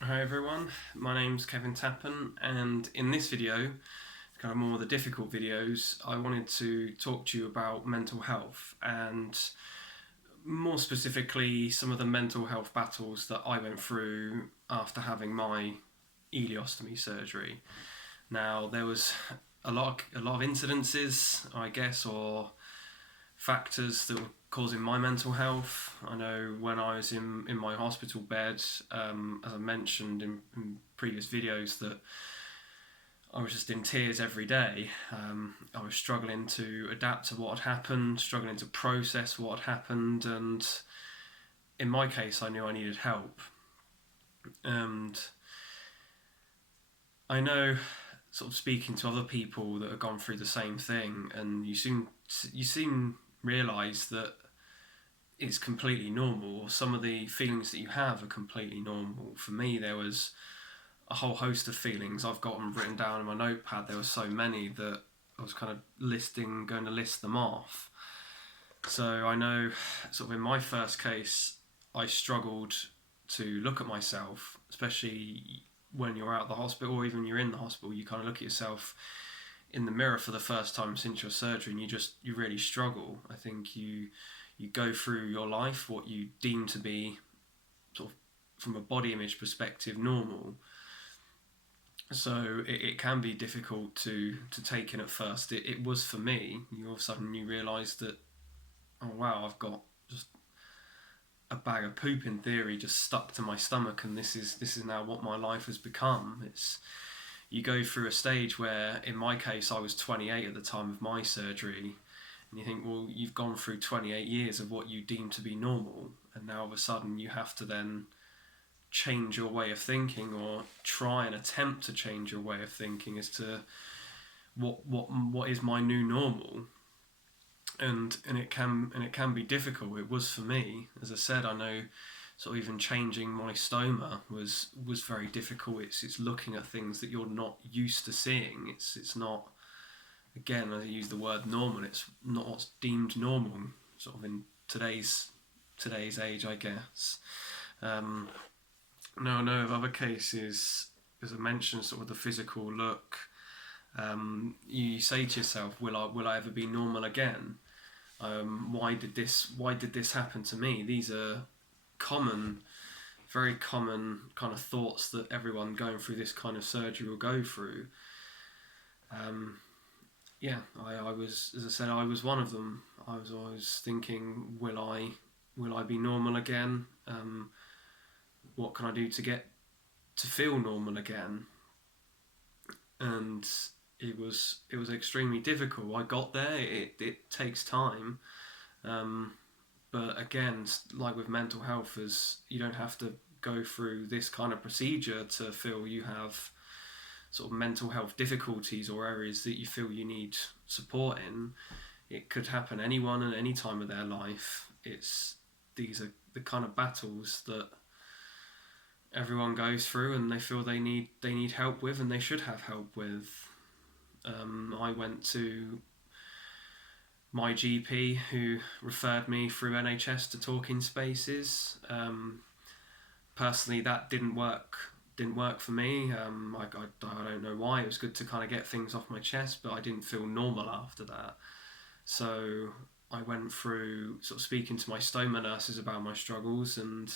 Hi everyone, my name's Kevin Tappen, and in this video, kind of more of the difficult videos, I wanted to talk to you about mental health and more specifically some of the mental health battles that I went through after having my ileostomy surgery. Now there was a lot of incidences, I guess, or factors that were causing my mental health. I know when I was in my hospital bed, as I mentioned in previous videos, that I was just in tears every day. I was struggling to adapt to what had happened, struggling to process what had happened, and in my case, I knew I needed help. And I know, sort of speaking to other people that have gone through the same thing, and you soon realise that it's completely normal. Some of the feelings that you have are completely normal. For me, there was a whole host of feelings. I've got them written down in my notepad. There were so many that I was kind of going to list them off. So I know, sort of in my first case, I struggled to look at myself, especially when you're out of the hospital or even you're in the hospital. You kind of look at yourself in the mirror for the first time since your surgery, and you really struggle. I think you go through your life what you deem to be, sort of from a body image perspective, normal. So it can be difficult to take in at first. It was for me. You all of a sudden you realise that, oh wow, I've got just a bag of poop in theory just stuck to my stomach, and this is now what my life has become. It's You go through a stage where, in my case, I was 28 at the time of my surgery, and you think, well, you've gone through 28 years of what you deem to be normal, and now all of a sudden you have to then change your way of thinking, or try and attempt to change your way of thinking as to what is my new normal. And it can be difficult. It was for me. As I said, I know, sort of even changing my stoma was very difficult. It's looking at things that you're not used to seeing. It's not, again, as I use the word normal, it's not what's deemed normal, sort of in today's age, I guess. Um, no, no. Of other cases, as I mentioned, sort of the physical look. You say to yourself, "Will I ever be normal again? Why did this happen to me?" These are common, very common kind of thoughts that everyone going through this kind of surgery will go through. Um, yeah, I was, as I said, I was one of them. I was always thinking, will I be normal again? What can I do to get to feel normal again? And it was extremely difficult. I got there. It takes time, um, but again, like with mental health, as you don't have to go through this kind of procedure to feel you have sort of mental health difficulties or areas that you feel you need support in. It could happen anyone at any time of their life. These are the kind of battles that everyone goes through, and they feel they need help with, and they should have help with. I went to my GP, who referred me through NHS to Talking Spaces. Personally, that didn't work for me. I don't know why. It was good to kind of get things off my chest, but I didn't feel normal after that. So I went through, sort of speaking to my stoma nurses about my struggles, and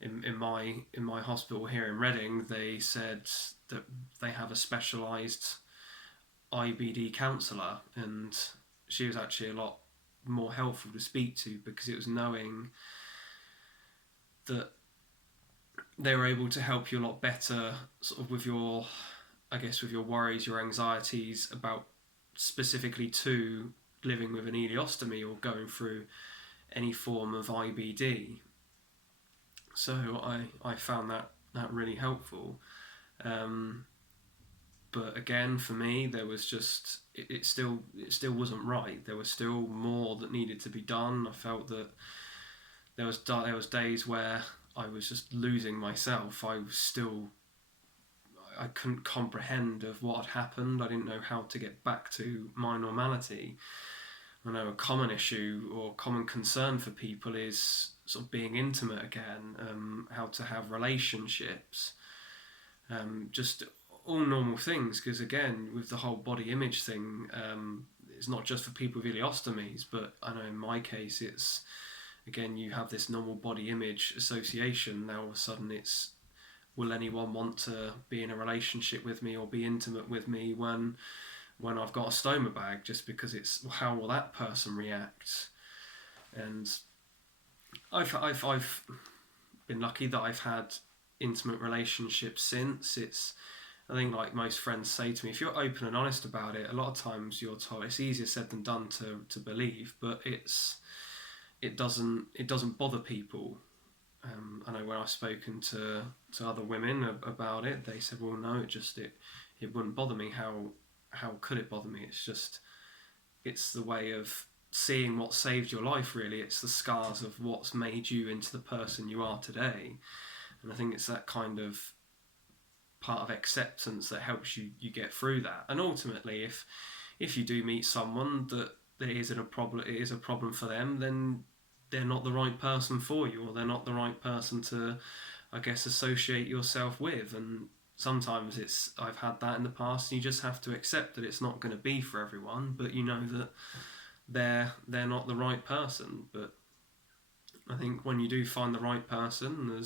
in my hospital here in Reading, they said that they have a specialised IBD counsellor, and she was actually a lot more helpful to speak to, because it was knowing that they were able to help you a lot better, sort of with your, I guess, with your worries, your anxieties about, specifically to living with an ileostomy or going through any form of IBD. So I found that really helpful. Um, but again, for me, there was just it still wasn't right. There was still more that needed to be done. I felt that there was days where I was just losing myself. I couldn't comprehend of what had happened. I didn't know how to get back to my normality. I know a common issue or common concern for people is sort of being intimate again, how to have relationships, just all normal things. Because again, with the whole body image thing, it's not just for people with ileostomies, but I know in my case, it's again, you have this normal body image association. Now all of a sudden, it's, will anyone want to be in a relationship with me or be intimate with me when I've got a stoma bag? Just because it's, well, how will that person react? And I've been lucky that I've had intimate relationships since. It's, I think, like most friends say to me, if you're open and honest about it, a lot of times you're told it's easier said than done to believe, but it doesn't bother people. I know when I've spoken to other women about it, they said, well, no, it wouldn't bother me. How could it bother me? It's just, it's the way of seeing what saved your life, really. It's the scars of what's made you into the person you are today. And I think it's that kind of part of acceptance that helps you get through that. And ultimately, if you do meet someone that it is a problem for them, then they're not the right person for you, or they're not the right person to, I guess, associate yourself with. And sometimes I've had that in the past, and you just have to accept that it's not going to be for everyone, but you know that they're not the right person. But I think when you do find the right person,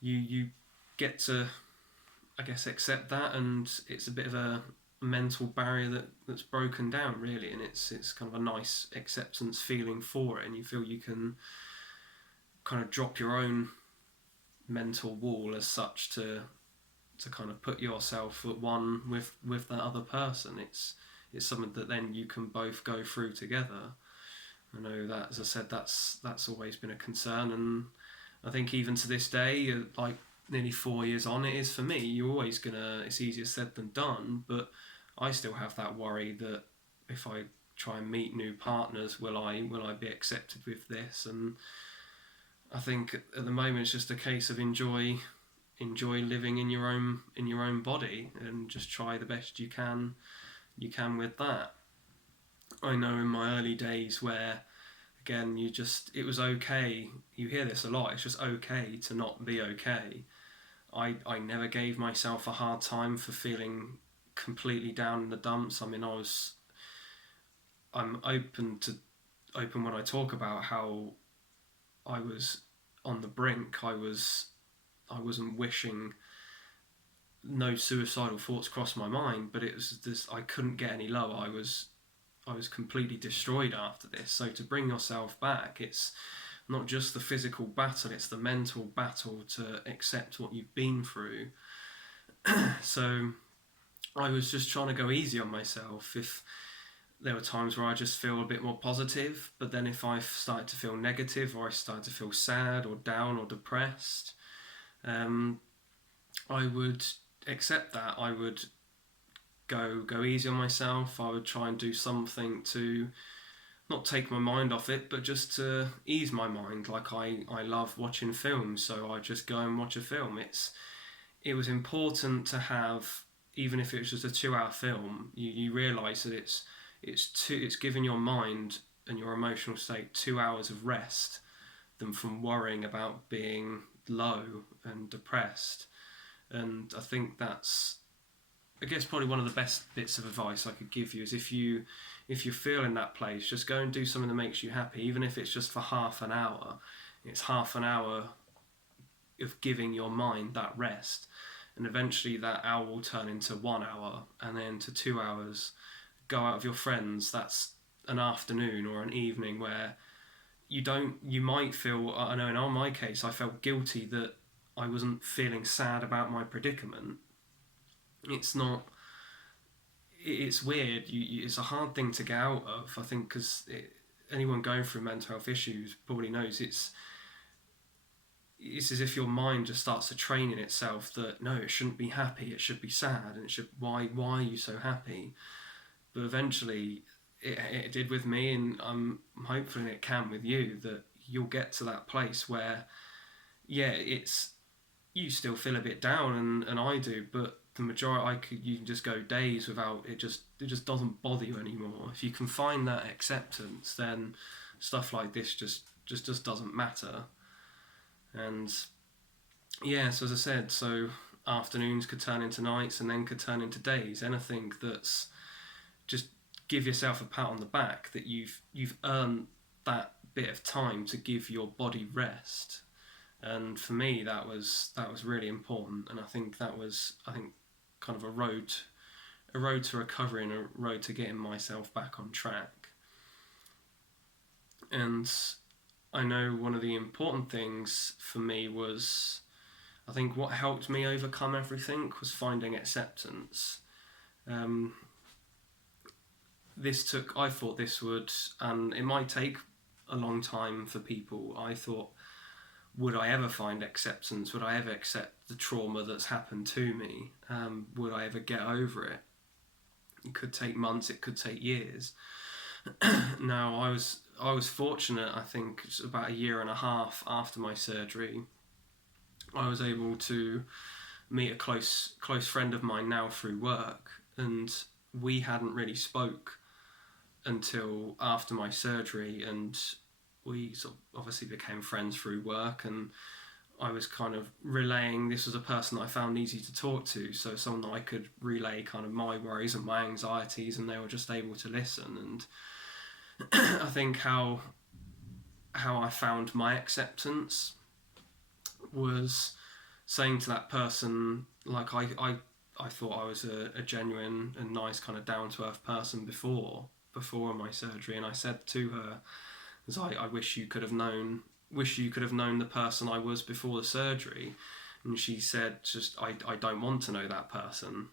you get to, I guess, accept that, and it's a bit of a mental barrier that's broken down, really, and it's kind of a nice acceptance feeling for it, and you feel you can kind of drop your own mental wall as such to kind of put yourself at one with that other person. It's something that then you can both go through together. I know that, as I said, that's always been a concern, and I think even to this day, like nearly 4 years on, it is for me. You're always it's easier said than done, but I still have that worry that if I try and meet new partners, will I be accepted with this? And I think at the moment it's just a case of enjoy living in your own body, and just try the best you can with that. I know in my early days where, again, it was okay. You hear this a lot. It's just okay to not be okay. I never gave myself a hard time for feeling completely down in the dumps. I mean, I'm open when I talk about how I was on the brink. I wasn't wishing, no suicidal thoughts crossed my mind, but it was this, I couldn't get any lower. I was completely destroyed after this. So to bring yourself back, it's not just the physical battle, it's the mental battle to accept what you've been through. So I was just trying to go easy on myself. If there were times where I just feel a bit more positive, but then if I started to feel negative, or I started to feel sad or down or depressed, I would accept that. I would go easy on myself. I would try and do something to not take my mind off it, but just to ease my mind. Like I love watching films, so I just go and watch a film. It was important to have, even if it was just a 2-hour film, you realise that it's giving your mind and your emotional state 2 hours of rest than from worrying about being low and depressed. And I think that's, I guess, probably one of the best bits of advice I could give you is if you feel in that place, just go and do something that makes you happy, even if it's just for half an hour. It's half an hour of giving your mind that rest, and eventually that hour will turn into 1 hour, and then to 2 hours. Go out with your friends. That's an afternoon or an evening where you might feel, I know in my case, I felt guilty that I wasn't feeling sad about my predicament. It's weird. It's a hard thing to get out of, I think, because anyone going through mental health issues probably knows it's as if your mind just starts to train in itself that no, it shouldn't be happy, it should be sad, and why are you so happy? But eventually it did with me, and I'm hoping it can with you, that you'll get to that place where, yeah, you still feel a bit down, and I do, but the majority, you can just go days without it just doesn't bother you anymore. If you can find that acceptance, then stuff like this just just doesn't matter. And yeah, so as I said, so afternoons could turn into nights and then could turn into days. Anything that's just give yourself a pat on the back that you've earned that bit of time to give your body rest. And for me, that was really important. And I think that was kind of a road to recovery and a road to getting myself back on track. And I know one of the important things for me was, I think what helped me overcome everything was finding acceptance. I thought this would, and it might take a long time for people. I thought, would I ever find acceptance? Would I ever accept the trauma that's happened to me? Would I ever get over it? It could take months, it could take years. Now, I was fortunate. I think about a year and a half after my surgery, I was able to meet a close friend of mine now through work, and we hadn't really spoke until after my surgery, and we sort of obviously became friends through work, and I was kind of relaying, this was a person that I found easy to talk to, so someone that I could relay kind of my worries and my anxieties, and they were just able to listen. And I think how I found my acceptance was saying to that person, like I thought I was a genuine and nice kind of down-to-earth person before my surgery, and I said to her, as I wish you could have known the person I was before the surgery. And she said, just I don't want to know that person.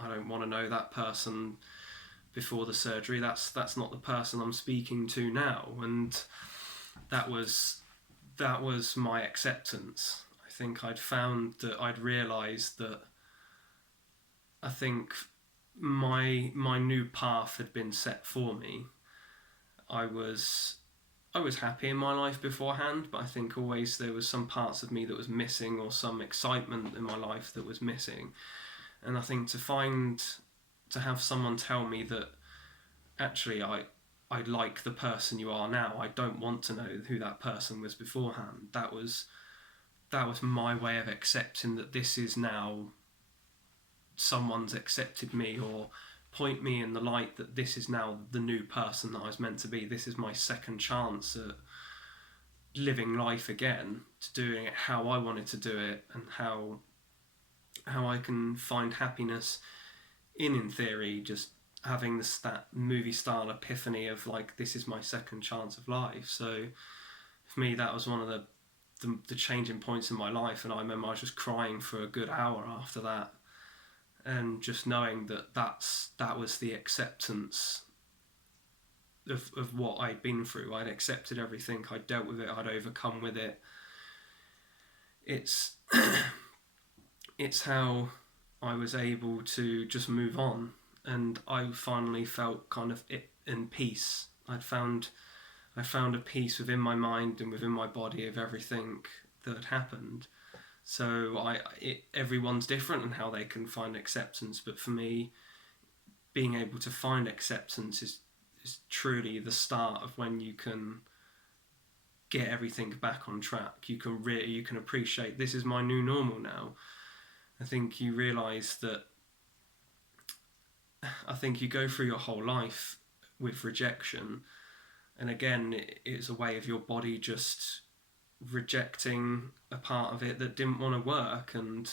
I don't want to know that person before the surgery. That's not the person I'm speaking to now. And that was my acceptance. I think I'd realised that I think my new path had been set for me. I was happy in my life beforehand, but I think always there was some parts of me that was missing, or some excitement in my life that was missing. And I think to have someone tell me that actually I like the person you are now, I don't want to know who that person was beforehand. That was my way of accepting that this is now someone's accepted me, or point me in the light that this is now the new person that I was meant to be. This is my second chance at living life again, to doing it how I wanted to do it, and how I can find happiness in theory, just having that movie style epiphany of like, this is my second chance of life. So for me, that was one of the changing points in my life, and I remember I was just crying for a good hour after that. And just knowing that was the acceptance of what I'd been through. I'd accepted everything, I'd dealt with it, I'd overcome with it. It's how I was able to just move on, and I finally felt kind of in peace. I found a peace within my mind and within my body of everything that had happened. So everyone's different in how they can find acceptance, but for me, being able to find acceptance is truly the start of when you can get everything back on track. You can appreciate, this is my new normal now. I think you realise that, I think you go through your whole life with rejection, and again, it's a way of your body just rejecting a part of it that didn't want to work. And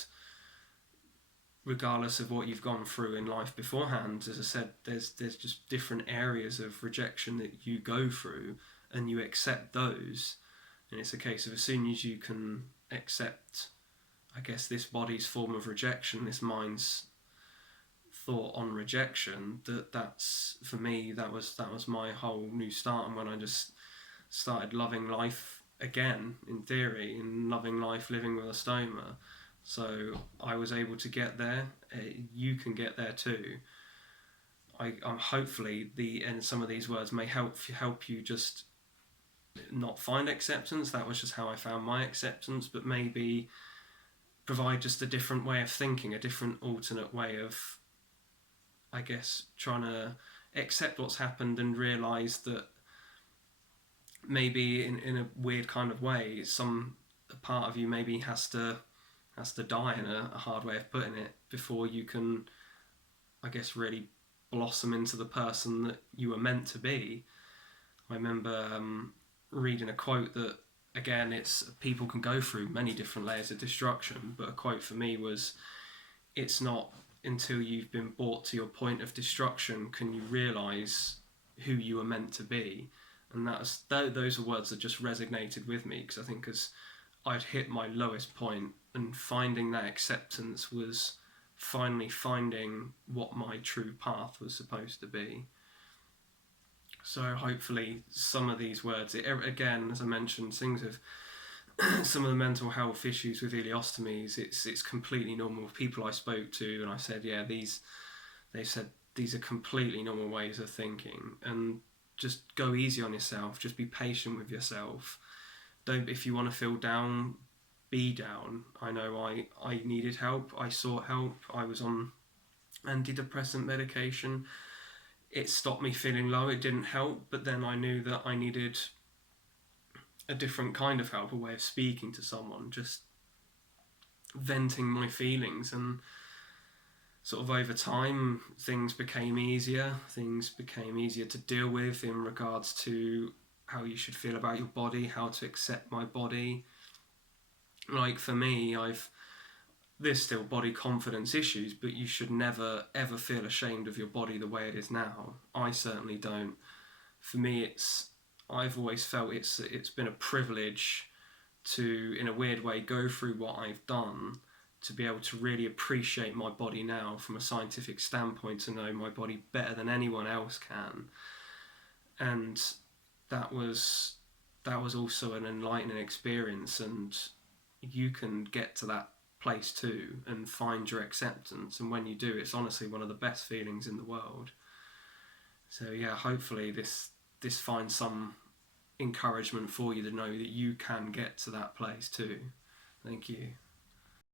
regardless of what you've gone through in life beforehand, as I said, there's just different areas of rejection that you go through, and you accept those. And it's a case of, as soon as you can accept, I guess, this body's form of rejection, this mind's thought on rejection, that's for me, that was my whole new start. And when I just started loving life again, in theory, and loving life living with a stoma. So I was able to get there. You can get there too. I'm hopefully and some of these words may help you just not find acceptance. That was just how I found my acceptance, but maybe provide just a different way of thinking, a different alternate way of, I guess, trying to accept what's happened and realise that maybe in a weird kind of way, some part of you maybe has to die, in a hard way of putting it, before you can, I guess, really blossom into the person that you were meant to be. I remember reading a quote that, again, it's people can go through many different layers of destruction, but a quote for me was, it's not until you've been brought to your point of destruction can you realise who you were meant to be. And those are words that just resonated with me, because I think as I'd hit my lowest point, and finding that acceptance was finally finding what my true path was supposed to be. So hopefully some of these words, again, as I mentioned, things of some of the mental health issues with ileostomies, it's completely normal. People I spoke to, and I said, yeah, they said these are completely normal ways of thinking, and just go easy on yourself. Just be patient with yourself. Don't, if you want to feel down, be down. I know I needed help. I sought help. I was on antidepressant medication. It stopped me feeling low. It didn't help, but then I knew that I needed a different kind of help, a way of speaking to someone, just venting my feelings. And sort of over time, things became easier. Things became easier to deal with in regards to how you should feel about your body, how to accept my body. Like for me, there's still body confidence issues, but you should never ever feel ashamed of your body the way it is now. I certainly don't. For me, I've always felt it's been a privilege to, in a weird way, go through what I've done, to be able to really appreciate my body now from a scientific standpoint, to know my body better than anyone else can. And that was also an enlightening experience, and you can get to that place too and find your acceptance, and when you do, it's honestly one of the best feelings in the world. So yeah, hopefully this finds some encouragement for you to know that you can get to that place too. Thank you.